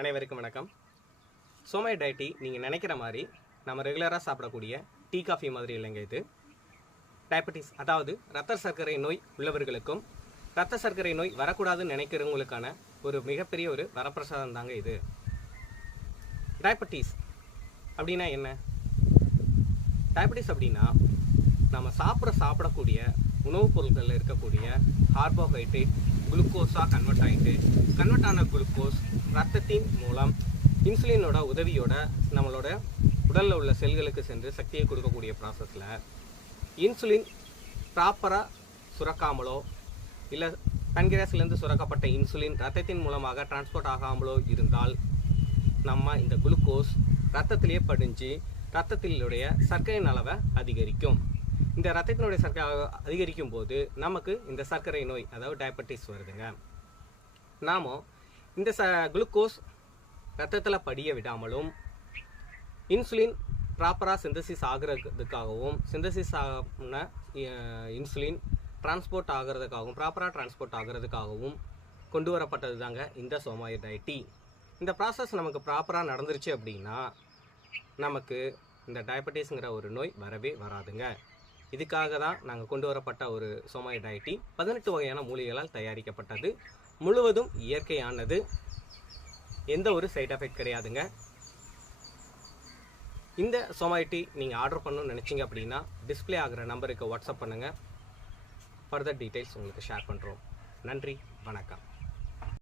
அனைவருக்கும் வணக்கம். சோமை டயட்டி நீங்கள் நினைக்கிற மாதிரி நம்ம ரெகுலராக சாப்பிடக்கூடிய டீ காஃபி மாதிரி இல்லைங்க. இது டயபெட்டிஸ், அதாவது இரத்த சர்க்கரை நோய் உள்ளவர்களுக்கும் இரத்த சர்க்கரை நோய் வரக்கூடாதுன்னு நினைக்கிறவங்களுக்கான ஒரு மிகப்பெரிய ஒரு வரப்பிரசாதம் தாங்க இது. டயபெட்டிஸ் அப்படின்னா என்ன? டயபெட்டிஸ் அப்படின்னா நம்ம சாப்பிடக்கூடிய உணவுப் பொருட்களில் இருக்கக்கூடிய கார்போஹைட்ரேட் குளுக்கோஸாக கன்வெர்ட் ஆன குளுக்கோஸ் ரத்தத்தின் மூலம் இன்சுலினோட உதவியோட நம்மளோட உடலில் உள்ள செல்களுக்கு சென்று சக்தியை கொடுக்கக்கூடிய ப்ராசஸில் இன்சுலின் ப்ராப்பராக சுரக்காமலோ இல்லை பன்கிராஸ்லேருந்து சுரக்கப்பட்ட இன்சுலின் ரத்தத்தின் மூலமாக டிரான்ஸ்போர்ட் ஆகாமலோ இருந்தால் நம்ம இந்த குளுக்கோஸ் ரத்தத்திலேயே படிஞ்சு ரத்தத்தினுடைய சர்க்கரையின் அளவை அதிகரிக்கும். இந்த ரத்தத்தினுடைய சர்க்கரை அதிகரிக்கும் போது நமக்கு இந்த சர்க்கரை நோய், அதாவது டயபெட்டிஸ் வருதுங்க. நாம் இந்த குளுக்கோஸ் ரத்தத்தில் படிய விடாமலும் இன்சுலின் ப்ராப்பராக சிந்தசிஸ் ஆகிறதுக்காகவும் சிந்தசிஸ் ஆன இன்சுலின் ப்ராப்பராக டிரான்ஸ்போர்ட் ஆகிறதுக்காகவும் கொண்டு வரப்பட்டது தாங்க இந்த சோமை டயட்டி. இந்த ப்ராசஸ் நமக்கு ப்ராப்பராக நடந்துருச்சு அப்படின்னா நமக்கு இந்த டயபெட்டிஸ்ங்கிற ஒரு நோய் வரவே வராதுங்க. இதுக்காக தான் நாங்கள் கொண்டு வரப்பட்ட ஒரு சோமை டயட்டி 18 வகையான மூலிகைகளால் தயாரிக்கப்பட்டது. முழுவதும் இயற்கையானது, எந்த ஒரு சைட் எஃபெக்ட் கிடையாதுங்க. இந்த சோமை டீ நீங்கள் ஆர்டர் பண்ணணும்னு நினச்சிங்க அப்படின்னா டிஸ்பிளே ஆகிற நம்பருக்கு வாட்ஸ்அப் பண்ணுங்கள். ஃபர்தர் டீட்டெயில்ஸ் உங்களுக்கு ஷேர் பண்ணுறோம். நன்றி, வணக்கம்.